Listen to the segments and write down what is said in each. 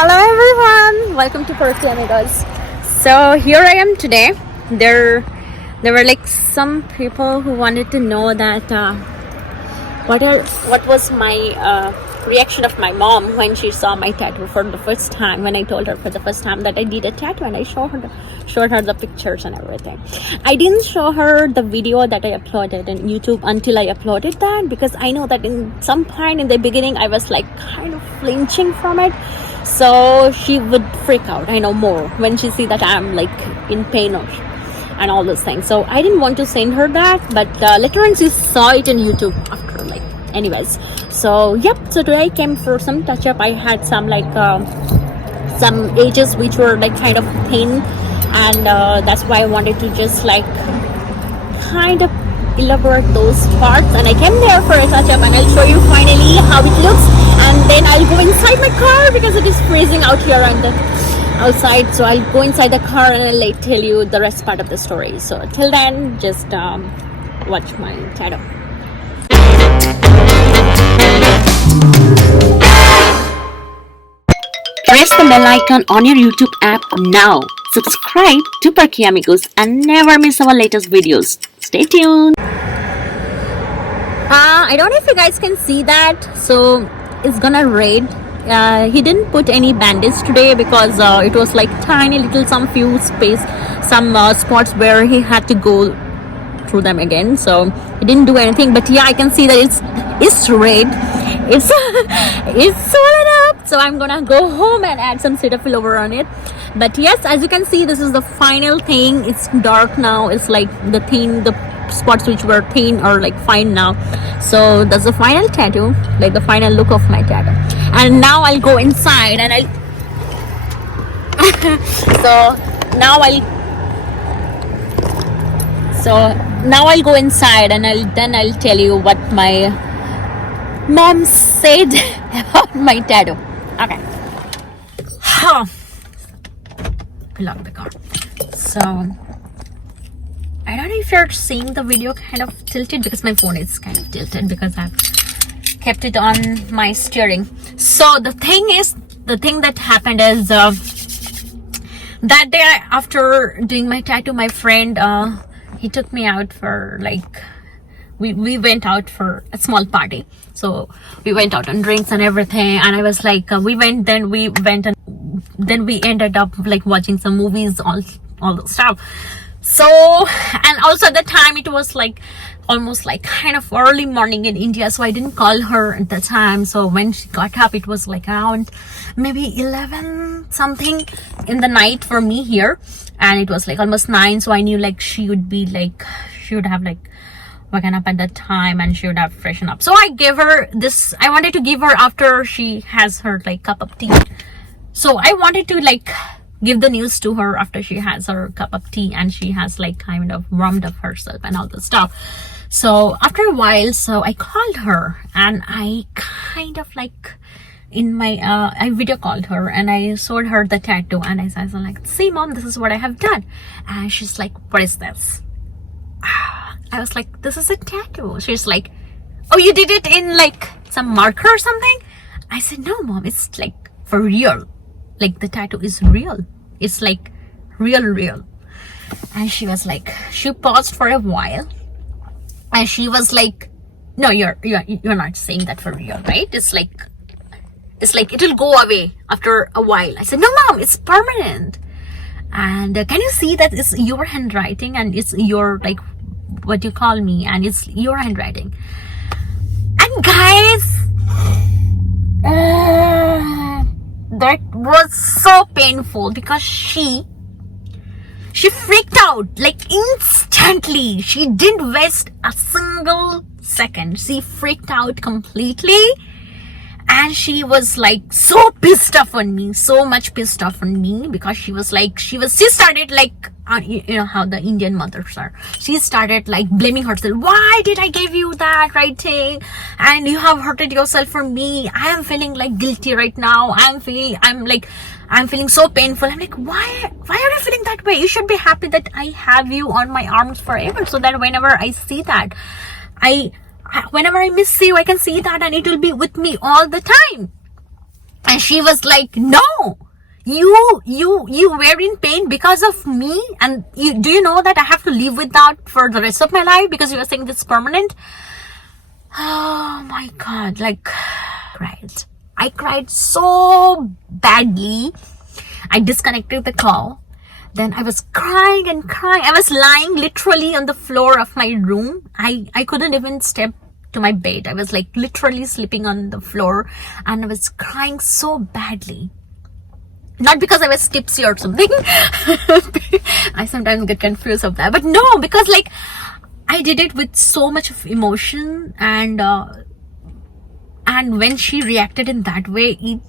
Hello everyone, welcome to Perky Amigos. So here I am today. There were like some people who wanted to know that what was my reaction of my mom when she saw my tattoo for the first time, when I told her for the first time that I did a tattoo, and I showed her the pictures and everything. I didn't show her the video that I uploaded on YouTube until I uploaded that, because I know that in some point in the beginning I was like kind of flinching from it, so she would freak out, I know, more when she see that I'm like in pain and all those things. So I didn't want to send her that, but later on she saw it on YouTube after, like, anyways. So yep, so today I came for some touch up. I had some like some edges which were like kind of thin, and that's why I wanted to just like kind of elaborate those parts, and I came there for a touch up, and I'll show you finally how it looks, and then I'll go inside my car because it is freezing out here on the outside. So I'll go inside the car and I'll tell you the rest part of the story. So till then, just watch my tattoo. Press the bell icon on your YouTube app now. Subscribe to Perky Amigos and never miss our latest videos. Stay tuned. I don't know if you guys can see that. So it's gonna rain. He didn't put any bandage today because it was like tiny little some spots where he had to go through them again. So he didn't do anything. But yeah, I can see that it's red. It's it's swollen up. So I'm gonna go home and add some Cetaphil over on it. But yes, as you can see, this is the final thing. It's dark now. It's like the spots which were thin are like fine now. So that's the final tattoo, like the final look of my tattoo. And now I'll go inside and I'll now I'll go inside and I'll tell you what my mom said about my tattoo. Okay. Lock the car. So I don't know if you're seeing the video kind of tilted, because my phone is kind of tilted because I've kept it on my steering. So the thing that happened is that day after doing my tattoo, my friend he took me out for like we went out for a small party. So we went out on drinks and everything, and I was like we ended up like watching some movies, all the stuff. So, and also at the time it was like almost like kind of early morning in India, so I didn't call her at the time. So when she got up, it was like around maybe 11 something in the night for me here, and it was like almost 9. So I knew like she would have like woken up at that time and she would have freshened up. So I gave her this. I wanted to give her after she has her like cup of tea. So I wanted to like give the news to her after she has her cup of tea and she has like kind of warmed up herself and all the stuff. So after a while, so I called her and I kind of like in my I video called her and I showed her the tattoo, and I said like, see mom, this is what I have done. And she's like, what is this? I was like, this is a tattoo. She's like, oh, you did it in like some marker or something? I said, no mom, it's like for real. Like the tattoo is real. It's like real. And she was like, she paused for a while and she was like, no, you're not saying that for real, right? It's like it will go away after a while. I said, no mom, it's permanent. And can you see that it's your handwriting and it's your like what you call me, and it's your handwriting. And guys, that was so painful because she freaked out like instantly. She didn't waste a single second. She freaked out completely, and she was like so pissed off on me, so much pissed off on me, because she started like you know how the Indian mothers are. She started like blaming herself. Why did I give you that writing? And you have hurted yourself for me. I am feeling like guilty right now. I'm feeling so painful. I'm like, why are you feeling that way? You should be happy that I have you on my arms forever, so that whenever I see that, whenever I miss you, I can see that and it will be with me all the time. And she was like, no, you were in pain because of me, and do you know that I have to live with that for the rest of my life because you were saying this is permanent? Oh my god, like, I cried so badly. I disconnected the call. Then I was crying and crying. I was lying literally on the floor of my room. I couldn't even step to my bed. I was like literally sleeping on the floor, and I was crying so badly. Not because I was tipsy or something. I sometimes get confused of that. But no, because like I did it with so much of emotion, and when she reacted in that way, it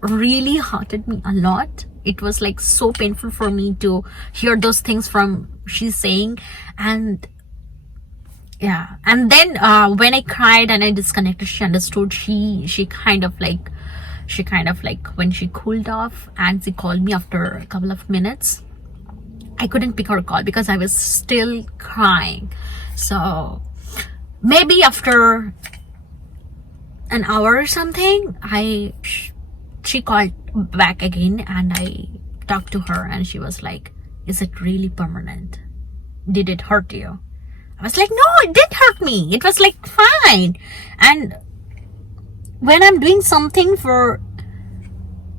really hurted me a lot. It was like so painful for me to hear those things from she's saying. And yeah, and then when I cried and I disconnected, she understood. She kind of like when she cooled off, and she called me after a couple of minutes. I couldn't pick her call because I was still crying. So maybe after an hour or something, she called back again, and I talked to her, and she was like, is it really permanent? Did it hurt you? I was like, no, it did hurt me. It was like fine. And when I'm doing something for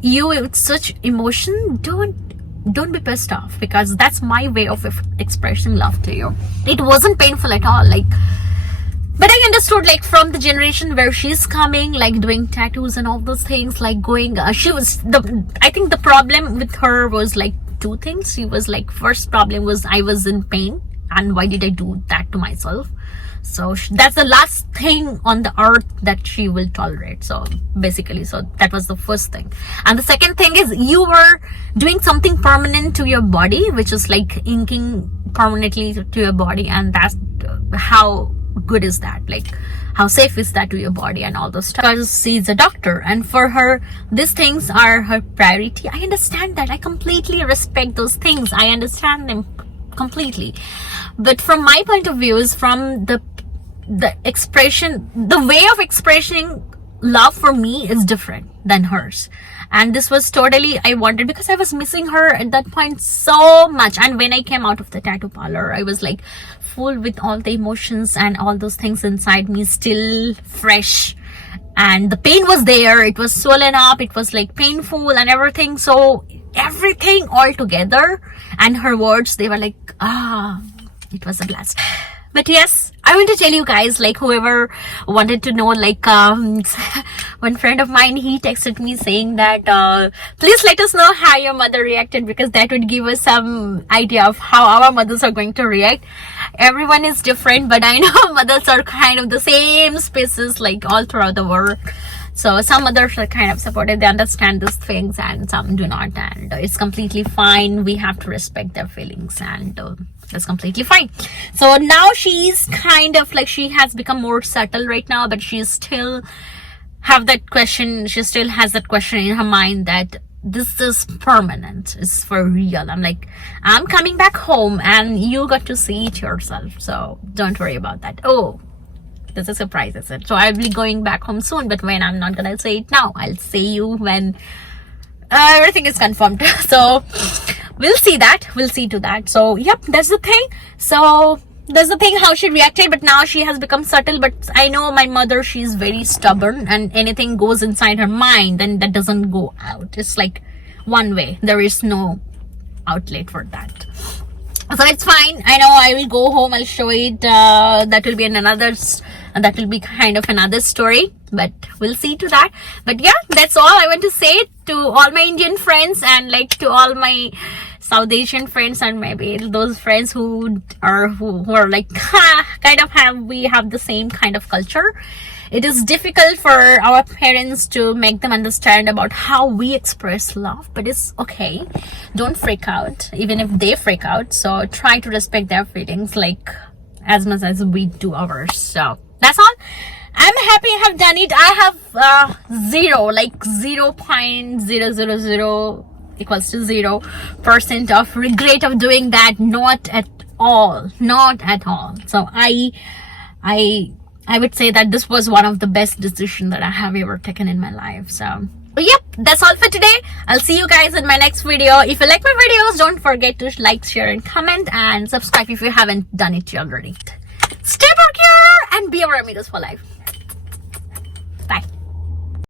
you with such emotion, don't be pissed off, because that's my way of expressing love to you. It wasn't painful at all, like, but I understood, like, from the generation where she's coming, like doing tattoos and all those things, like going I think the problem with her was like two things. She was like, first problem was I was in pain, and why did I do that to myself? So that's the last thing on the earth that she will tolerate. So basically, so that was the first thing. And the second thing is, you were doing something permanent to your body, which is like inking permanently to your body, and that's how good is that? Like, how safe is that to your body and all those stuff? Because she's a doctor, and for her, these things are her priority. I understand that. I completely respect those things. I understand them completely. But from my point of view, is from the expression, the way of expressing love for me is different than hers. And this was totally, I wanted, because I was missing her at that point so much. And when I came out of the tattoo parlor, I was like full with all the emotions and all those things inside me, still fresh. And the pain was there. It was swollen up. It was like painful and everything. So everything all together. And her words, they were like, it was a blast. But yes, I want to tell you guys, like, whoever wanted to know, like, one friend of mine, he texted me saying that, please let us know how your mother reacted, because that would give us some idea of how our mothers are going to react. Everyone is different, but I know mothers are kind of the same species, like, all throughout the world. So some mothers are kind of supportive, they understand these things, and some do not, and it's completely fine. We have to respect their feelings, and that's completely fine. So now she's kind of like, she has become more subtle right now, but she still have that question. She still has that question in her mind that this is permanent, it's for real. I'm like, I'm coming back home, and you got to see it yourself, so don't worry about that. Oh, that's a surprise, is it? So I'll be going back home soon, but when, I'm not gonna say it now. I'll say you when everything is confirmed. So we'll see to that. So yep, that's the thing. So that's the thing, how she reacted. But now she has become subtle. But I know my mother, she's very stubborn, and anything goes inside her mind, and that doesn't go out. It's like one way, there is no outlet for that. So it's fine. I know I will go home, I'll show it. That will be that will be kind of another story, but we'll see to that. But yeah, that's all I want to say to all my Indian friends, and like to all my South Asian friends, and maybe those friends who are like we have the same kind of culture. It is difficult for our parents to make them understand about how we express love, but it's okay. Don't freak out, even if they freak out. So try to respect their feelings, like, as much as we do ours. So that's all. I'm happy I have done it. I have 0.000 equals to 0% of regret of doing that. Not at all. So I would say that this was one of the best decisions that I have ever taken in my life. So Yep, that's all for today. I'll see you guys in my next video. If you like my videos, don't forget to like, share and comment, and subscribe if you haven't done it already. Stay secure and be our amigos for life.